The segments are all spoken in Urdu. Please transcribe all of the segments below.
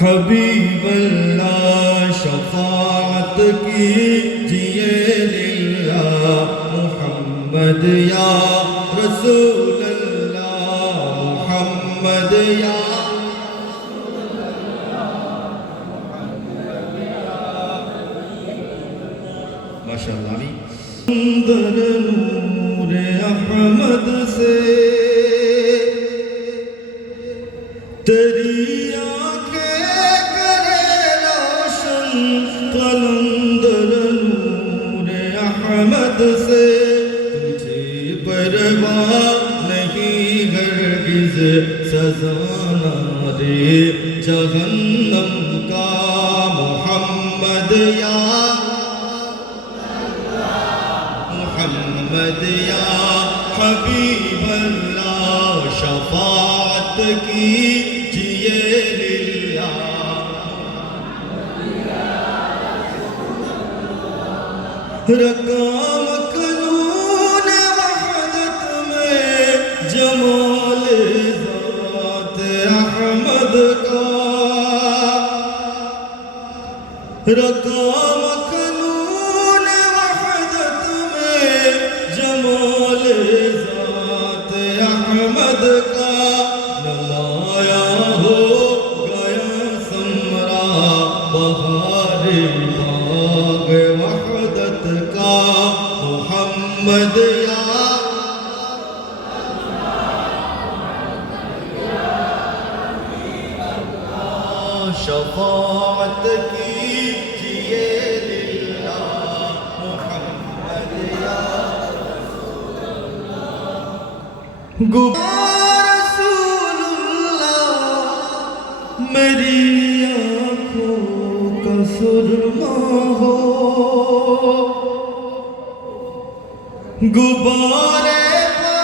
حبیب اللہ شفاعت کیجئے للہ محمد یا رسول اللہ محمد یا ماشاءاللہ اندر نور احمد سے تیری آنکھیں کرے روشن قلندر نور احمد سے تجھے پرواہ نہیں ہرگز سزا نہ دے جہنم کا محمد یا محمد یا حبیب اللہ شفاعت کیجئے للہ رکا مکنون وحدت میں جمال ذات احمد کا رکا مکنون وحدت میں جمال ذات احمد کا نمایا ہو گیا سمرا بہار باغ وحدت کا محمد یا شفاعت کیجئے للہ محمد یا رسول اللہ میری آنکھوں کا سرما ہو غبارے پا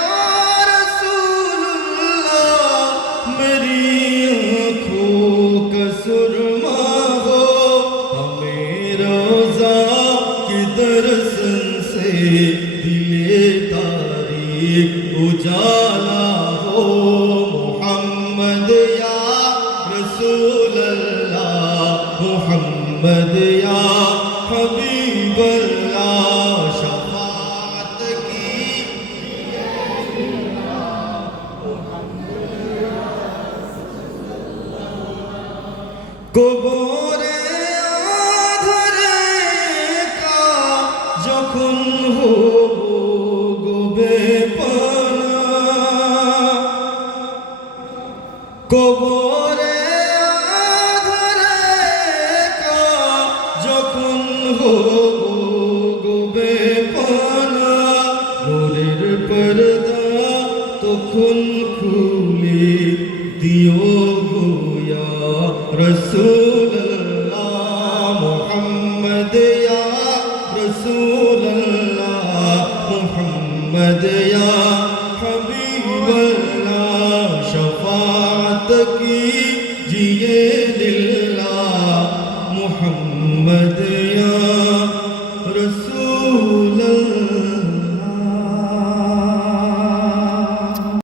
رسول اللہ میری آنکھوں کا سرما ہو ہمیں روزہ کی درسن سے دل تاریک اجالا ہو محمد یا رسول اللہ محمد یا حبیب اللہ شفاعت কবরে আধারে যখন হব গোবে পানা কবরে আধারে যখন হব গোবে পানা নূরের পর্দা তখন খুলে দিও رسول اللہ محمد یا رسول اللہ محمد یا حبیب اللہ شفاعت کیجئے للہ